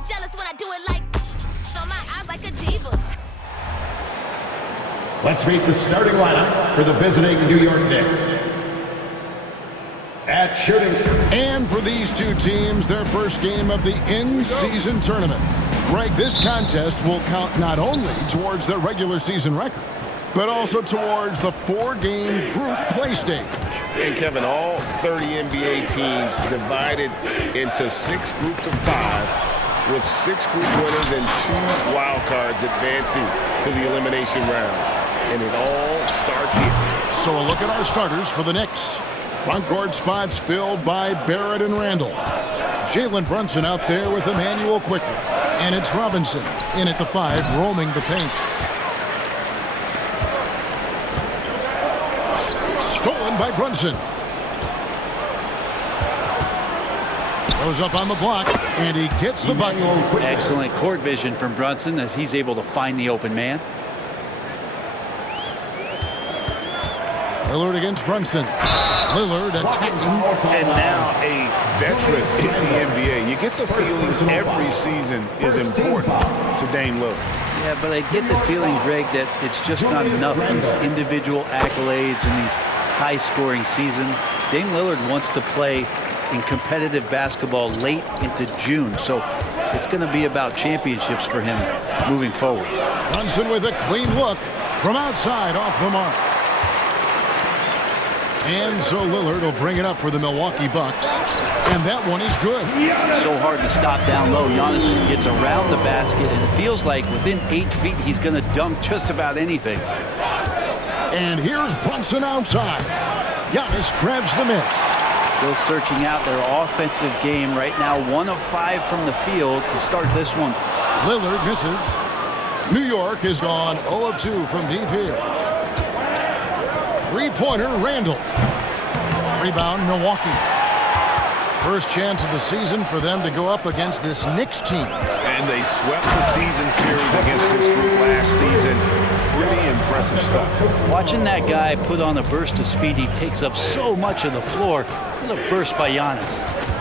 get jealous when I do it like on my eyes like a diva. Let's meet the starting lineup for the visiting New York Knicks. At shooting. And for these two teams, their first game of the in-season tournament. Greg, this contest will count not only towards their regular season record, but also towards the 4-game group play stage. And Kevin, all 30 NBA teams divided into 6 groups of 5, with 6 group winners and 2 wild cards advancing to the elimination round. And it all starts here. So a look at our starters for the Knicks. Front court spots filled by Barrett and Randall. Jalen Brunson out there with Emmanuel quickly. And it's Robinson in at the 5, roaming the paint. Stolen by Brunson. Goes up on the block, and he gets the bucket. Excellent court vision from Brunson as he's able to find the open man. Lillard against Brunson. Lillard attacking. And now a veteran in the NBA. You get the feeling every season is important to Dame Lillard. Yeah, but I get the feeling, Greg, that it's just not enough. These individual accolades in these high-scoring season. Dame Lillard wants to play in competitive basketball late into June, so it's going to be about championships for him moving forward. Brunson with a clean look from outside off the mark. And so Lillard will bring it up for the Milwaukee Bucks. And that one is good. So hard to stop down low. Giannis gets around the basket, and it feels like within 8 feet he's going to dunk just about anything. And here's Brunson outside. Giannis grabs the miss. Still searching out their offensive game right now. 1 of 5 from the field to start this one. Lillard misses. New York has gone 0 of 2 from deep here. Three-pointer, Randall. Rebound, Milwaukee. First chance of the season for them to go up against this Knicks team. And they swept the season series against this group last season. Pretty impressive stuff. Watching that guy put on a burst of speed, he takes up so much of the floor. What a burst by Giannis.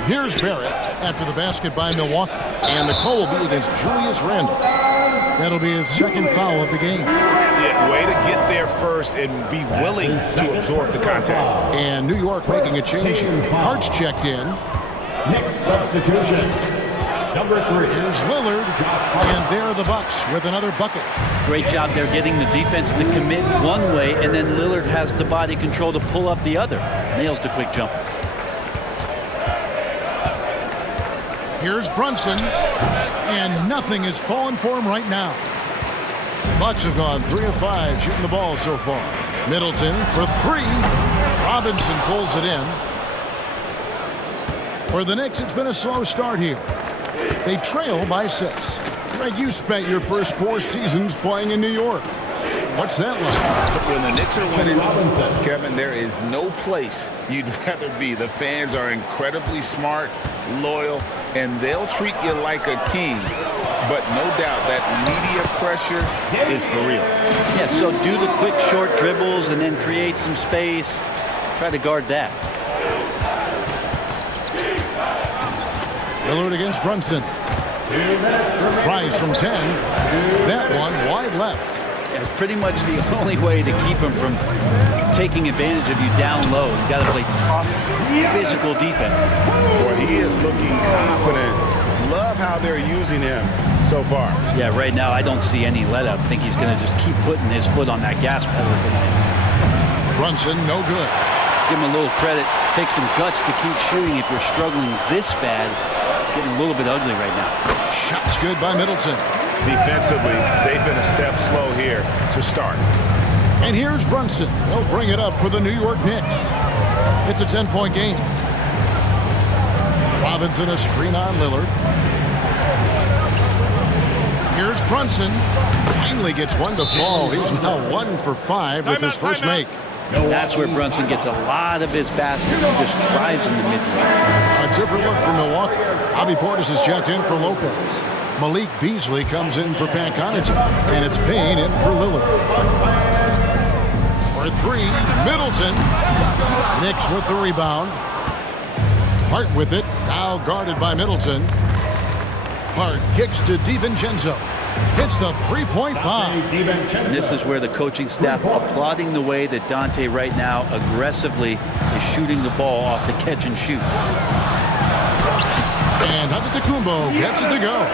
Here's Barrett after the basket by Milwaukee. And the call will be against Julius Randle. That'll be his second foul of the game. Yeah, way to get there first and be willing to absorb the contact. And New York making a change here. Hart's checked in. Knicks substitution. Number 3. Here's Lillard. And there are the Bucks with another bucket. Great job there getting the defense to commit one way, and then Lillard has the body control to pull up the other. Nails the quick jumper. Here's Brunson. And nothing is falling for him right now. The Bucks have gone 3 of 5 shooting the ball so far. Middleton for 3. Robinson pulls it in. For the Knicks, it's been a slow start here. They trail by 6. Greg, you spent your first 4 seasons playing in New York. What's that like? When the Knicks are winning, Kevin, there is no place you'd rather be. The fans are incredibly smart, loyal, and they'll treat you like a king. But no doubt that media pressure is for real. Yeah, so do the quick short dribbles and then create some space. Try to guard that. Lillard against Brunson. Tries from 10. That one wide left. Yeah, it's pretty much the only way to keep him from taking advantage of you down low. You got to play tough, physical defense. Boy, he is looking confident. Love how they're using him so far. Yeah, right now I don't see any let up. I think he's going to just keep putting his foot on that gas pedal tonight. Brunson, no good. Give him a little credit. Take some guts to keep shooting if you're struggling this bad. It's getting a little bit ugly right now. Shot's good by Middleton. Defensively, they've been a step slow here to start. And here's Brunson. He'll bring it up for the New York Knicks. It's a 10-point game. Robinson a screen on Lillard. Here's Brunson. Finally gets one to fall. He's now 1 for 5 with his first make. That's where Brunson gets a lot of his baskets. He just thrives in the mid-range. A different look for Milwaukee. Bobby Portis is checked in for Lopez. Malik Beasley comes in for Pat Connaughton. And it's Payne in for Lillard. For 3, Middleton. Knicks with the rebound. Hart with it. Now guarded by Middleton. Hart kicks to DiVincenzo. Hits the three-point bomb. This is where the coaching staff applauding the way that Dante right now aggressively is shooting the ball off the catch and shoot. And Antetokounmpo gets it to go.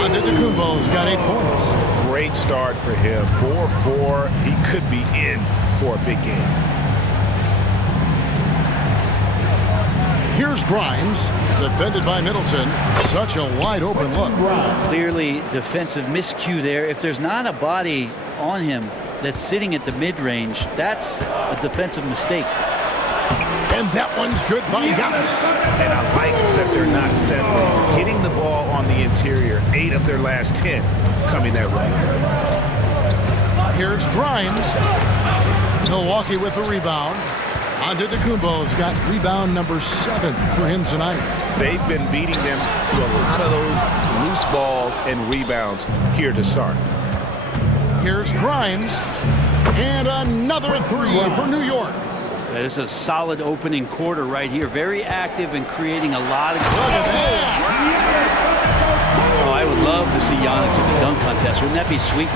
Antetokounmpo's got 8 points. Great start for him. 4-4. He could be in for a big game. Here's Grimes, defended by Middleton. Such a wide open look. Clearly defensive miscue there. If there's not a body on him that's sitting at the mid-range, that's a defensive mistake. And that one's good by Giannis. And I like that they're not settling. Hitting the ball on the interior. 8 of their last 10 coming that way. Here's Grimes. Milwaukee with the rebound. Antetokounmpo's got rebound number 7 for him tonight. They've been beating them to a lot of those loose balls and rebounds here to start. Here's Grimes. And another 3 for New York. That is a solid opening quarter right here. Very active and creating a lot of... Look at that. Oh, I would love to see Giannis in the dunk contest. Wouldn't that be sweet?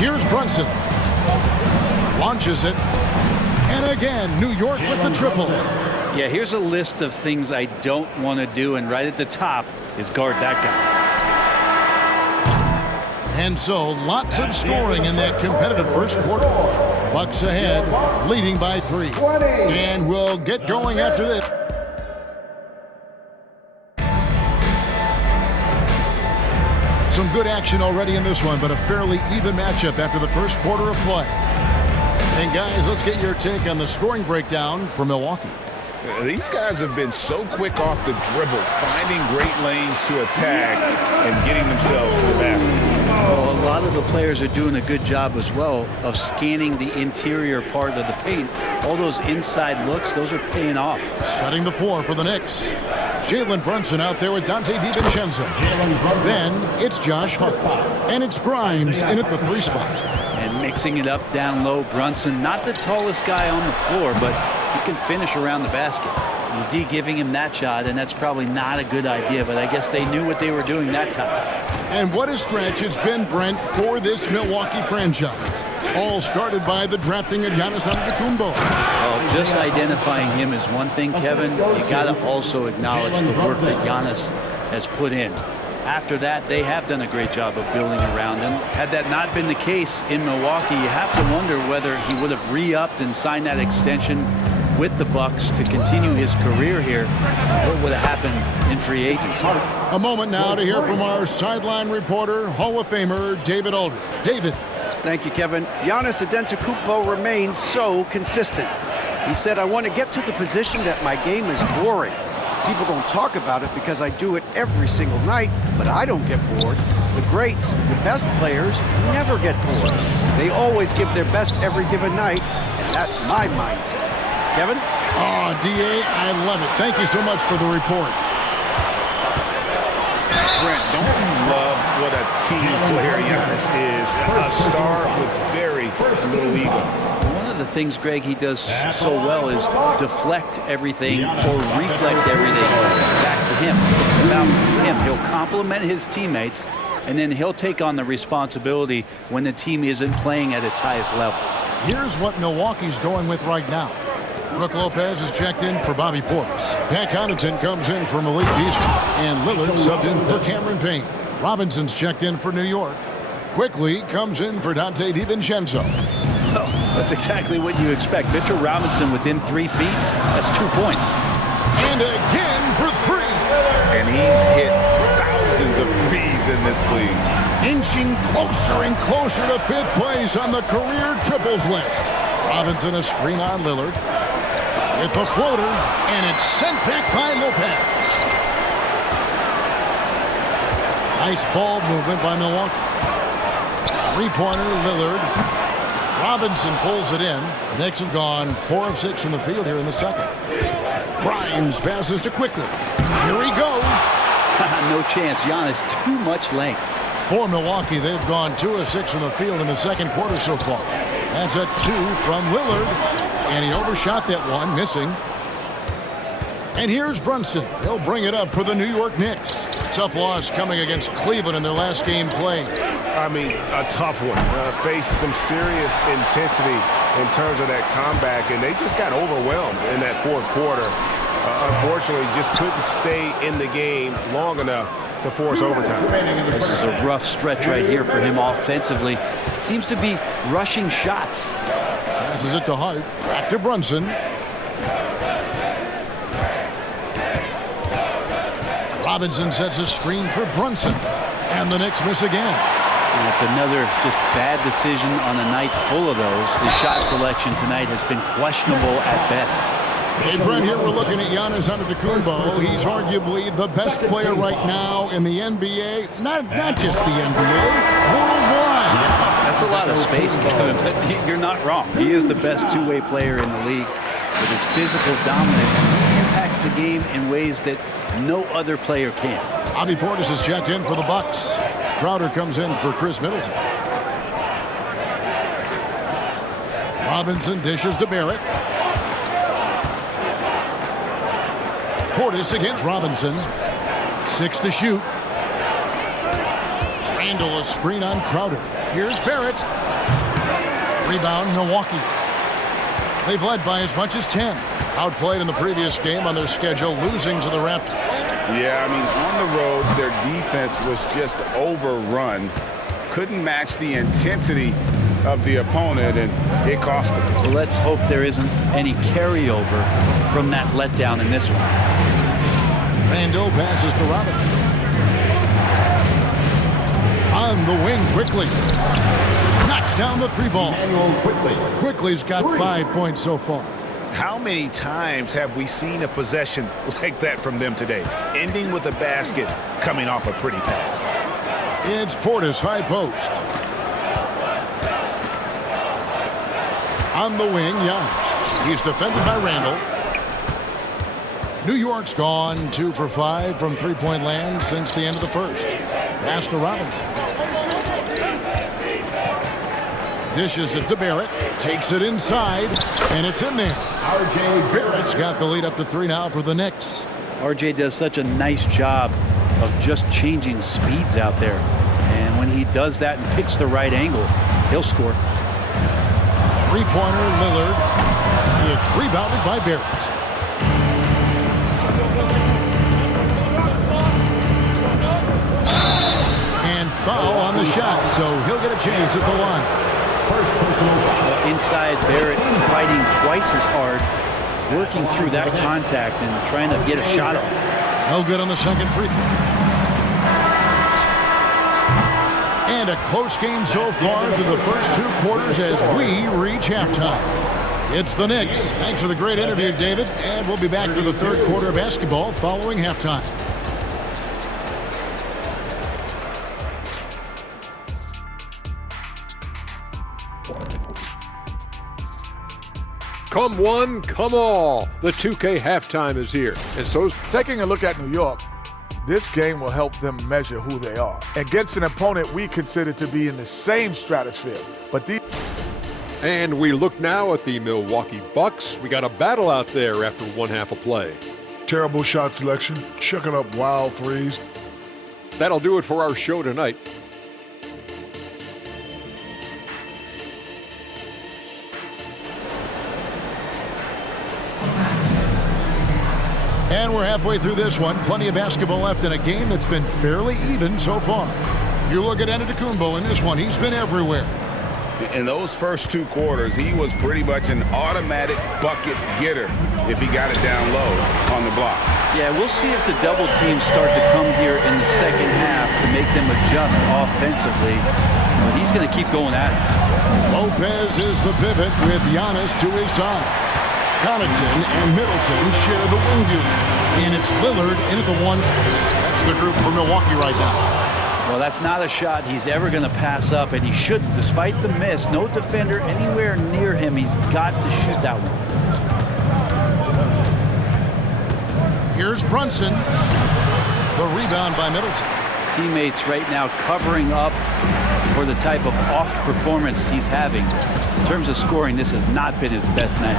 Here's Brunson. Launches it. And again, New York with the triple. Yeah, here's a list of things I don't want to do, and right at the top is guard that guy. And so, lots of scoring in that competitive first quarter. Bucks ahead, leading by 3. And we'll get going after this. Some good action already in this one, but a fairly even matchup after the first quarter of play. And guys, let's get your take on the scoring breakdown for Milwaukee. These guys have been so quick off the dribble, finding great lanes to attack and getting themselves to the basket. Well, a lot of the players are doing a good job as well of scanning the interior part of the paint. All those inside looks, those are paying off. Setting the floor for the Knicks. Jalen Brunson out there with Dante DiVincenzo. Then it's Josh Hart. And it's Grimes in at the 3 spot. And mixing it up down low, Brunson, not the tallest guy on the floor, but he can finish around the basket. The D giving him that shot, and that's probably not a good idea, but I guess they knew what they were doing that time. And what a stretch it's been, Brent, for this Milwaukee franchise. All started by the drafting of Giannis Antetokounmpo. Well, just identifying him is one thing, Kevin. You got to also acknowledge the work that Giannis has put in. After that, they have done a great job of building around him. Had that not been the case in Milwaukee, you have to wonder whether he would have re-upped and signed that extension with the Bucks to continue his career here. What would have happened in free agency? A moment now to hear from our sideline reporter, Hall of Famer David Aldridge. David. Thank you, Kevin. Giannis Antetokounmpo remains so consistent. He said, I want to get to the position that my game is boring. People don't talk about it because I do it every single night, but I don't get bored. The greats, the best players, never get bored. They always give their best every given night, and that's my mindset. Kevin? Oh, D.A., I love it. Thank you so much for the report. Brent, don't you love what a team player Giannis is? A star with very little ego. One of the things, Greg, he does so well is deflect everything or reflect everything back to him. It's about him. He'll compliment his teammates, and then he'll take on the responsibility when the team isn't playing at its highest level. Here's what Milwaukee's going with right now. Brook Lopez is checked in for Bobby Portis. Pat Connaughton comes in for Malik Beasley. And Lillard subbed in for Cameron Payne. Robinson's checked in for New York. Quickly comes in for Dante DiVincenzo. Well, that's exactly what you expect. Mitchell Robinson within 3 feet. That's 2 points. And again for 3. And he's hit thousands of threes in this league. Inching closer and closer to 5th place on the career triples list. Robinson a screen on Lillard. With the floater, and it's sent back by Lopez. Nice ball movement by Milwaukee. 3-pointer, Lillard. Robinson pulls it in. The Knicks have gone 4 of 6 from the field here in the second. Grimes passes to Quickly. Here he goes. No chance. Giannis, too much length. For Milwaukee, they've gone 2 of 6 from the field in the second quarter so far. That's a 2 from Lillard. And he overshot that one, missing. And here's Brunson. He'll bring it up for the New York Knicks. Tough loss coming against Cleveland in their last game played. I mean, a tough one. Faced some serious intensity in terms of that comeback, and they just got overwhelmed in that fourth quarter. Unfortunately, just couldn't stay in the game long enough to force overtime. This is a rough stretch right here for him offensively. Seems to be rushing shots. Passes it to Hart. Back to Brunson. Robinson sets a screen for Brunson. And the Knicks miss again. And it's another just bad decision on a night full of those. His shot selection tonight has been questionable at best. Hey, Brent, here we're looking at Giannis Antetokounmpo. He's arguably the best player right now in the NBA. Not just the NBA, worldwide. That's a lot of space, Kevin, but you're not wrong. He is the best two-way player in the league. With his physical dominance, he impacts the game in ways that no other player can. Bobby Portis is checked in for the Bucks. Crowder comes in for Chris Middleton. Robinson dishes to Barrett. Portis against Robinson. 6 to shoot. Randall a screen on Crowder. Here's Barrett. Rebound Milwaukee. They've led by as much as 10. Outplayed in the previous game on their schedule, losing to the Raptors. Yeah, I mean, on the road, their defense was just overrun. Couldn't match the intensity of the opponent, and it cost them. Well, let's hope there isn't any carryover from that letdown in this one. Randall passes to Robinson. On the wing, quickly. Knocks down the three ball. Quickly's got 5 points so far. How many times have we seen a possession like that from them today, ending with a basket coming off a pretty pass? It's Portis, high post. On the wing, Giannis. He's defended by Randall. New York's gone 2 for 5 from three-point land since the end of the first. Pass to Robinson. Dishes it to Barrett. Takes it inside, and it's in there. R.J. Barrett's got the lead up to 3 now for the Knicks. R.J. does such a nice job of just changing speeds out there. And when he does that and picks the right angle, he'll score. Three-pointer, Lillard. It's rebounded by Barrett. And foul on the shot, so he'll get a chance at the line. First personal foul. Inside, Barrett fighting twice as hard, working through that contact and trying to get a shot off. No good on the second free throw. And a close game so far through the first 2 quarters as we reach halftime. It's the Knicks. Thanks for the great interview, David. And we'll be back for the third quarter of basketball following halftime. Come one, come all. The 2K halftime is here. And so's taking a look at New York. This game will help them measure who they are against an opponent we consider to be in the same stratosphere. But these. And we look now at the Milwaukee Bucks. We got a battle out there after 1 half of play. Terrible shot selection, chucking up wild threes. That'll do it for our show tonight. And we're halfway through this one. Plenty of basketball left in a game that's been fairly even so far. You look at Antetokounmpo in this one. He's been everywhere. In those first 2 quarters, he was pretty much an automatic bucket getter if he got it down low on the block. Yeah, we'll see if the double teams start to come here in the second half to make them adjust offensively. But he's going to keep going at it. Lopez is the pivot with Giannis to his side. Connaughton and Middleton share the wing duty. And it's Lillard in at the 1. That's the group for Milwaukee right now. Well, that's not a shot he's ever going to pass up, and he shouldn't. Despite the miss, no defender anywhere near him. He's got to shoot that one. Here's Brunson. The rebound by Middleton. Teammates right now covering up for the type of off performance he's having. In terms of scoring, this has not been his best night.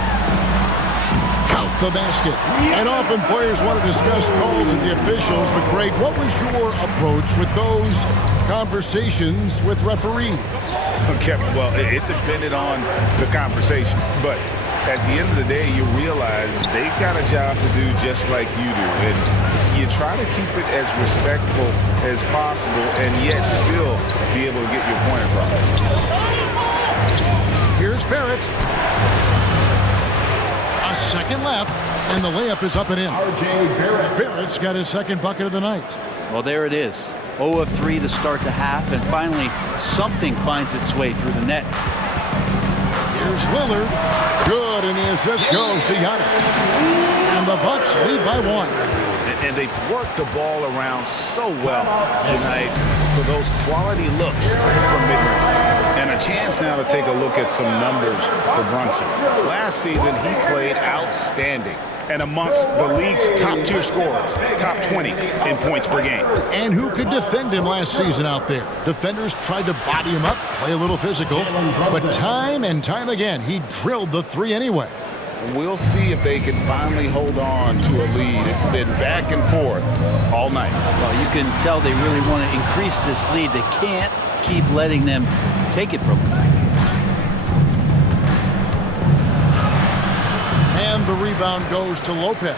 Count the basket. And often players want to discuss calls with the officials, but Greg, what was your approach with those conversations with referees? Okay, well, it depended on the conversation, but at the end of the day, you realize they've got a job to do just like you do, and you try to keep it as respectful as possible and yet still be able to get your point across. Here's Barrett. A second left, and the layup is up and in. R.J. Barrett. Barrett's got his second bucket of the night. Well, there it is. 0 of 3 to start the half, and finally something finds its way through the net. Here's Lillard. Good, and the assist goes to Giannis. And the Bucks lead by 1. And they've worked the ball around so well tonight for those quality looks from mid-range. And a chance now to take a look at some numbers for Brunson. Last season, he played outstanding and amongst the league's top-tier scorers, top 20 in points per game. And who could defend him last season out there? Defenders tried to body him up, play a little physical, but time and time again, he drilled the 3 anyway. We'll see if they can finally hold on to a lead. It's been back and forth all night. Well, you can tell they really want to increase this lead. They can't keep letting them take it from them. And the rebound goes to Lopez.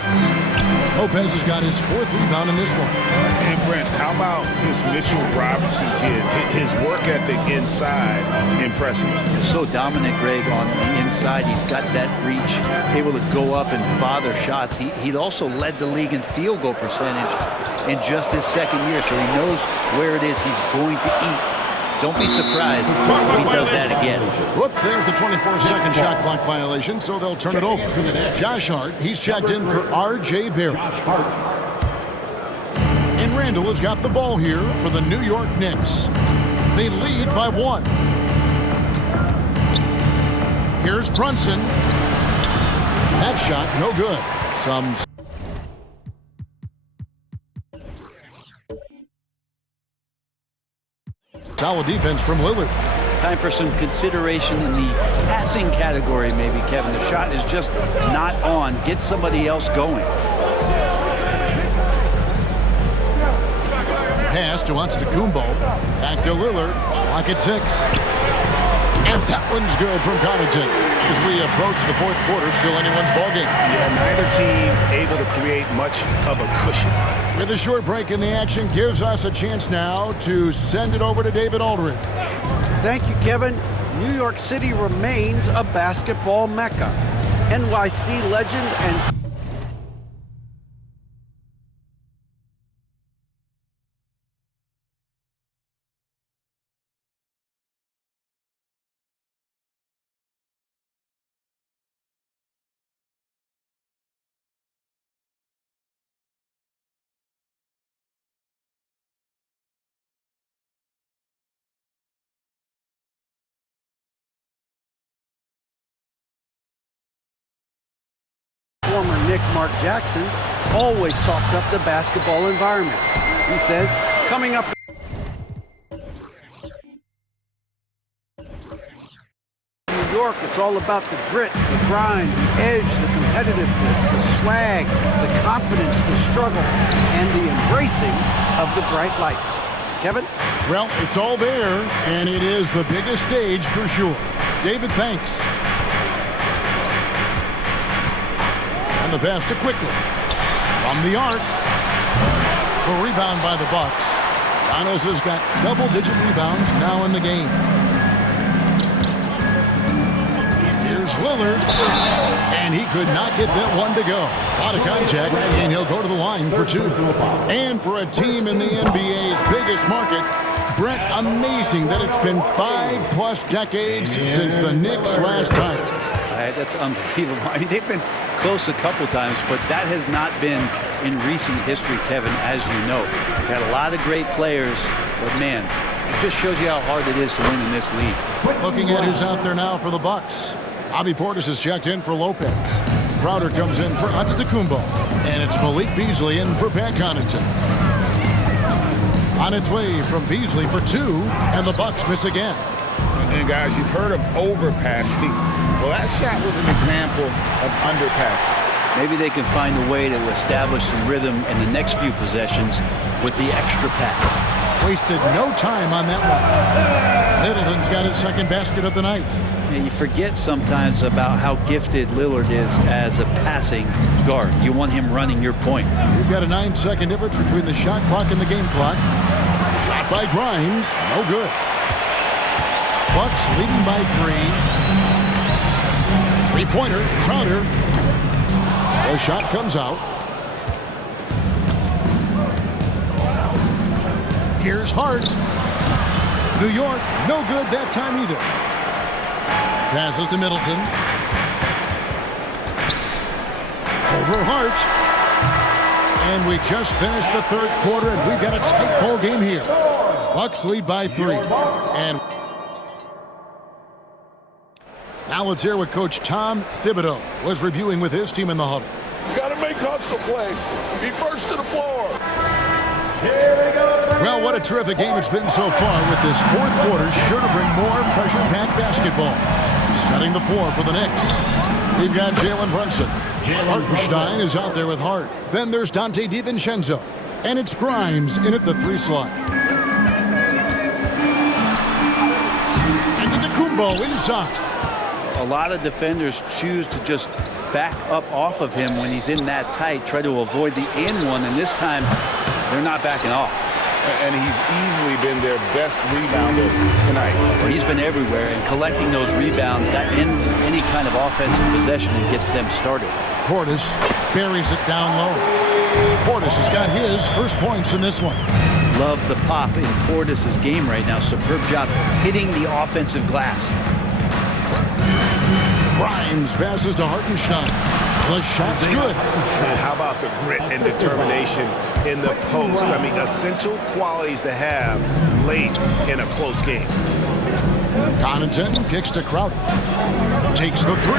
Lopez has got his 4th rebound in this one. And Brent, how about this Mitchell Robinson kid? His work ethic inside, impressive. So dominant, Greg, on the inside. He's got that reach, able to go up and bother shots. He also led the league in field goal percentage in just his 2nd year, so he knows where it is he's going to eat. Don't be surprised if he does that again. Whoops, there's the 24-second shot clock violation, so they'll turn it over. Josh Hart, he's checked in for R.J. Barrett. And Randall has got the ball here for the New York Knicks. They lead by 1. Here's Brunson. That shot, no good. Some solid defense from Lillard. Time for some consideration in the passing category, maybe, Kevin. The shot is just not on. Get somebody else going. Pass to Antetokounmpo. Back to Lillard. Lock at 6. And that one's good from Connaughton. As we approach the 4th quarter, still anyone's ballgame. Yeah, neither team able to create much of a cushion. With a short break in the action, gives us a chance now to send it over to David Aldridge. Thank you, Kevin. New York City remains a basketball mecca. NYC legend and former Knick Mark Jackson always talks up the basketball environment. He says, coming up in New York, it's all about the grit, the grind, the edge, the competitiveness, the swag, the confidence, the struggle, and the embracing of the bright lights. Kevin? Well, it's all there, and it is the biggest stage for sure. David, thanks. The pass to Quickly. From the arc. A rebound by the Bucks. Giannis has got double-digit rebounds now in the game. Here's Lillard. And he could not get that one to go. A lot of contact, and he'll go to the line for 2. And for a team in the NBA's biggest market, Brett, amazing that it's been 5+ decades since the Knicks last title. That's unbelievable. I mean, they've been close a couple times, but that has not been in recent history, Kevin, as you know. We've had a lot of great players, but man, it just shows you how hard it is to win in this league. Looking at who's out there now for the Bucks. Bobby Portis is checked in for Lopez. Crowder comes in for Antetokounmpo. And it's Malik Beasley in for Pat Connaughton. On its way from Beasley for 2, and the Bucks miss again. And guys, you've heard of overpassing. Well, that shot was an example of underpassing. Maybe they can find a way to establish some rhythm in the next few possessions with the extra pass. Wasted no time on that one. Middleton's got his second basket of the night. You forget sometimes about how gifted Lillard is as a passing guard. You want him running your point. We've got a 9-second difference between the shot clock and the game clock. Shot by Grimes, no good. Bucks leading by 3. Three-pointer, Crowder. The shot comes out. Here's Hart. New York, no good that time either. Passes to Middleton. Over Hart. And we just finished the third quarter, and we've got a tight ball game here. Bucks lead by 3. And now let's hear what Coach Tom Thibodeau was reviewing with his team in the huddle. You got to make hustle plays. Be first to the floor. Well, what a terrific game it's been so far, with this fourth quarter sure to bring more pressure-packed basketball. Setting the floor for the Knicks. We've got Jalen Brunson. Hartenstein is out there with Hart. Then there's Donte DiVincenzo. And it's Grimes in at the 3 slot. And Antetokounmpo inside. A lot of defenders choose to just back up off of him when he's in that tight, try to avoid the and one, and this time they're not backing off. And he's easily been their best rebounder tonight. Well, he's been everywhere, and collecting those rebounds, that ends any kind of offensive possession and gets them started. Portis buries it down low. Portis has got his first points in this one. Love the pop in Portis' game right now. Superb job hitting the offensive glass. Grimes passes to Hartenstein. The shot's good. And how about the grit and determination in the post? I mean, essential qualities to have late in a close game. Connaughton kicks to Crowder. Takes the 3.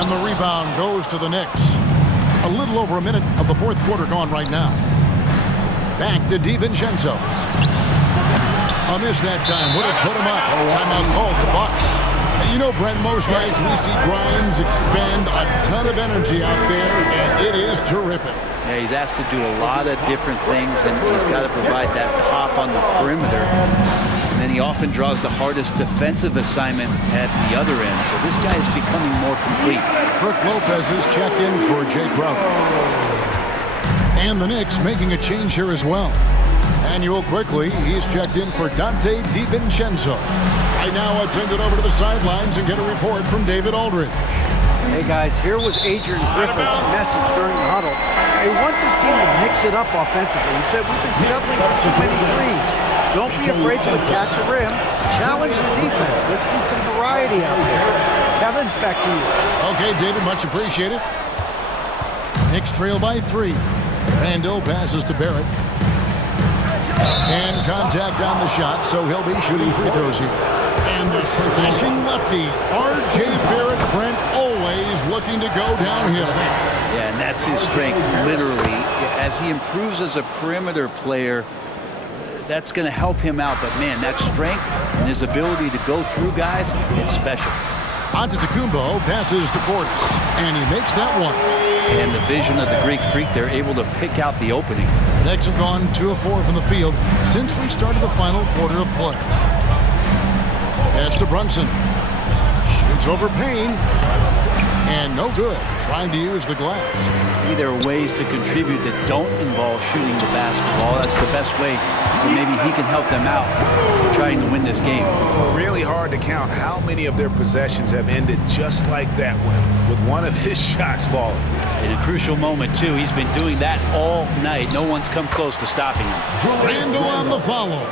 And the rebound goes to the Knicks. A little over a minute of the fourth quarter gone right now. Back to DiVincenzo. A miss that time. Would have put him up. Timeout called the Bucks. You know, Brent, most nights we see Grimes expend a ton of energy out there, and it is terrific. Yeah, he's asked to do a lot of different things, and he's got to provide that pop on the perimeter. And then he often draws the hardest defensive assignment at the other end. So this guy is becoming more complete. Brook Lopez is checked in for Jay Crowder. And the Knicks making a change here as well. Manuel quickly, he's checked in for Donte DiVincenzo. Right now, let's send it over to the sidelines and get a report from David Aldridge. Hey guys, here was Adrian Griffith's message during the huddle. He wants his team to mix it up offensively. He said, we've been settling for too many threes. Don't be afraid to attack the rim. Challenge the defense. Let's see some variety out there. Kevin, back to you. Okay, David, much appreciated. Knicks trail by 3. Randall passes to Barrett. And contact on the shot, so he'll be shooting free throws here. And the smashing lefty, R.J. Barrett, Brent, always looking to go downhill. Yeah, and that's his strength, literally. As he improves as a perimeter player, that's going to help him out. But, man, that strength and his ability to go through guys, it's special. Antetokounmpo passes to Portis, and he makes that one. And the vision of the Greek Freak, they're able to pick out the opening. The Knicks have gone 2 of 4 from the field since we started the final quarter of play. Pass to Brunson. Shoots over Payne. And no good. Trying to use the glass. Maybe there are ways to contribute that don't involve shooting the basketball. That's the best way. But maybe he can help them out trying to win this game. Really hard to count how many of their possessions have ended just like that one, with one of his shots falling. In a crucial moment, too. He's been doing that all night. No one's come close to stopping him. Randall on the follow.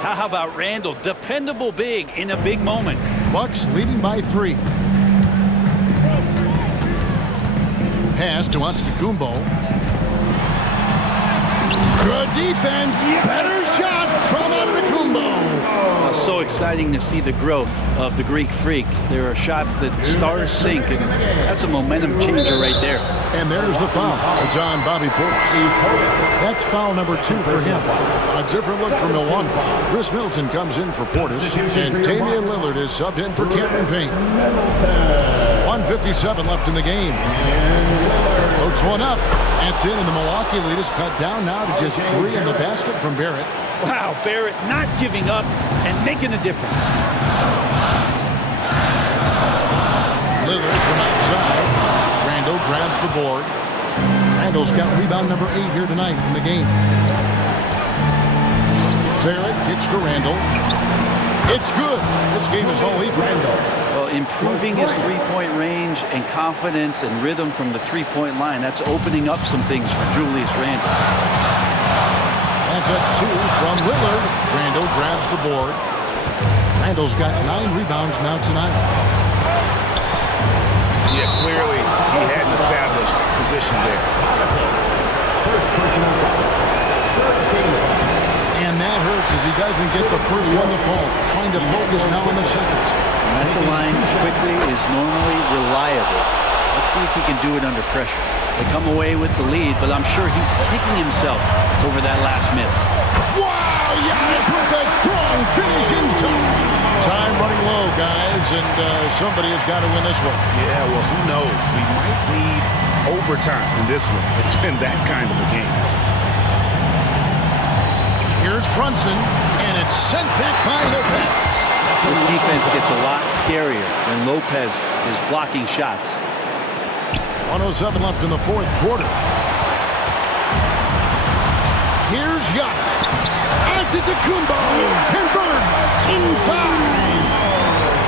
How about Randall? Dependable big in a big moment. Bucks leading by 3. Pass to Antetokounmpo. Good defense. Better shot from Antetokounmpo. So exciting to see the growth of the Greek Freak. There are shots that stars sink, and that's a momentum changer right there. And there's the foul. It's on Bobby Portis. That's foul number 2 for him. A different look for Milwaukee. Chris Middleton comes in for Portis, and Damian Lillard is subbed in for Cameron Payne. 1:57 left in the game. Floats one up. That's in, and the Milwaukee lead is cut down now to just 3 in the basket from Barrett. Wow, Barrett not giving up and making a difference. Lillard from outside. Randall grabs the board. Randall's got rebound number 8 here tonight in the game. Barrett kicks to Randall. It's good. This game is all he Randall. Well, improving his three-point range and confidence and rhythm from the three-point line, that's opening up some things for Julius Randle. That's a 2 from Lillard. Randall grabs the board. Randall's got 9 rebounds now tonight. Yeah, clearly he had an established position there. And that hurts as he doesn't get the first one to fall. Trying to focus now on the second. At the line quickly is normally reliable. Let's see if he can do it under pressure. They come away with the lead, but I'm sure he's kicking himself over that last miss. Wow, Giannis with a strong finish inside. Time running low, guys, and somebody has got to win this one. Yeah, well, who knows? We might need overtime in this one. It's been that kind of a game. Here's Brunson, and it's sent back by Lopez. This defense gets a lot scarier when Lopez is blocking shots. 1:07 left in the fourth quarter. Here's Giannis. Antetokounmpo converts inside.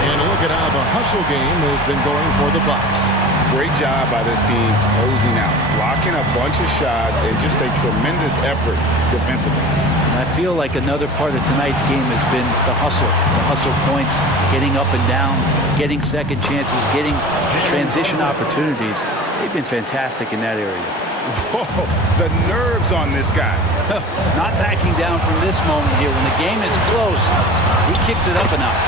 And look at how the hustle game has been going for the Bucks. Great job by this team closing out, blocking a bunch of shots, and just a tremendous effort defensively. And I feel like another part of tonight's game has been the hustle points, getting up and down, getting second chances, getting transition opportunities. They've been fantastic in that area. Whoa, the nerves on this guy. Not backing down from this moment here. When the game is close, he kicks it up a notch.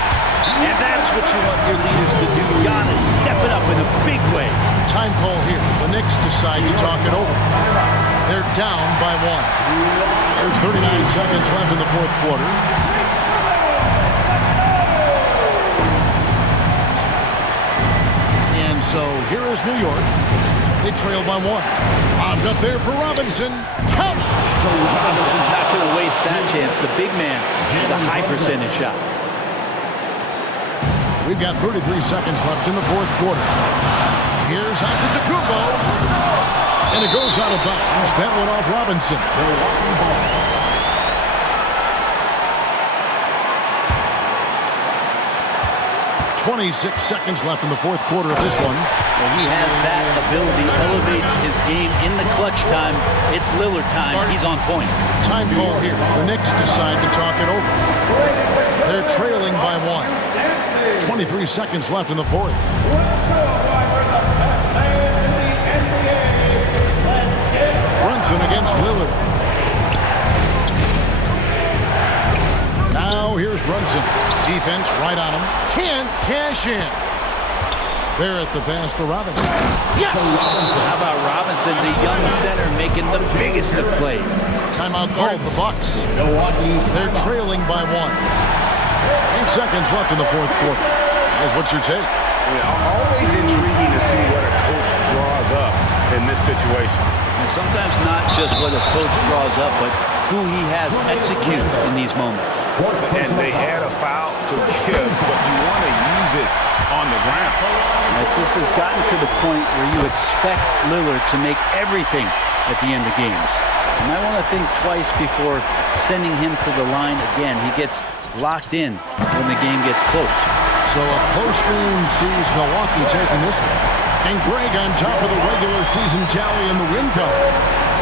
And that's what you want your leaders to do. Giannis stepping up in a big way. Time call here. The Knicks decide to talk it over. They're down by 1. There's 39 seconds left in the fourth quarter. And so here is New York. They trail by 1. Bombed up there for Robinson. Count it! Robinson's not going to waste that chance. The big man, the high percentage shot. We've got 33 seconds left in the fourth quarter. Here's Antetokounmpo. And it goes out of bounds. That went off Robinson. 26 seconds left in the fourth quarter of this one. Well, he has that ability, elevates his game in the clutch time. It's Lillard time. He's on point. Time call here. The Knicks decide to talk it over. They're trailing by 1. 23 seconds left in the fourth. Brunson against Lillard. Now here's Brunson. Defense right on him. Can't cash in. Barrett the pass to Robinson. Yes! How about Robinson, the young center, making the biggest of plays. Timeout called the Bucks. They're trailing by 1. 8 seconds left in the fourth quarter. Guys, what's your take? Yeah, always intriguing to see what a coach draws up in this situation. And sometimes not just what a coach draws up, but who he has execute in these moments. And they had a foul to give, but you want to use it on the ground. And it just has gotten to the point where you expect Lillard to make everything at the end of games. And I want to think twice before sending him to the line again. He gets locked in when the game gets close. So a close game sees Milwaukee taking this one. And Greg on top of the regular season tally in the win column.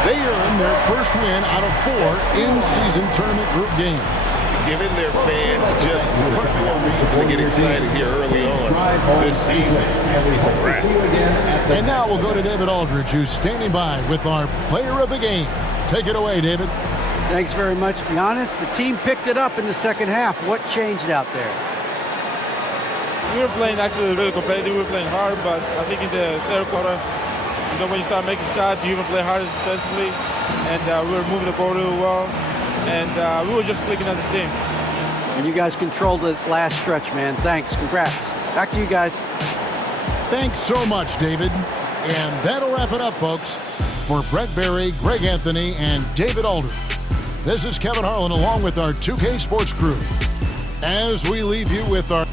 They earn their first win out of 4 in-season tournament group games. Giving their fans just one more reason to get excited here early on this season. Congrats. And now we'll go to David Aldridge, who's standing by with our player of the game. Take it away, David. Thanks very much, Giannis. The team picked it up in the second half. What changed out there? We were playing actually really competitive. We were playing hard, but I think in the third quarter, when you start making shots, you even play harder defensively, and we were moving the ball really well, and we were just clicking as a team. And you guys controlled the last stretch, man. Thanks. Congrats. Back to you guys. Thanks so much, David. And that'll wrap it up, folks. For Brett Berry, Greg Anthony, and David Aldridge, this is Kevin Harlan along with our 2K Sports crew. As we leave you with our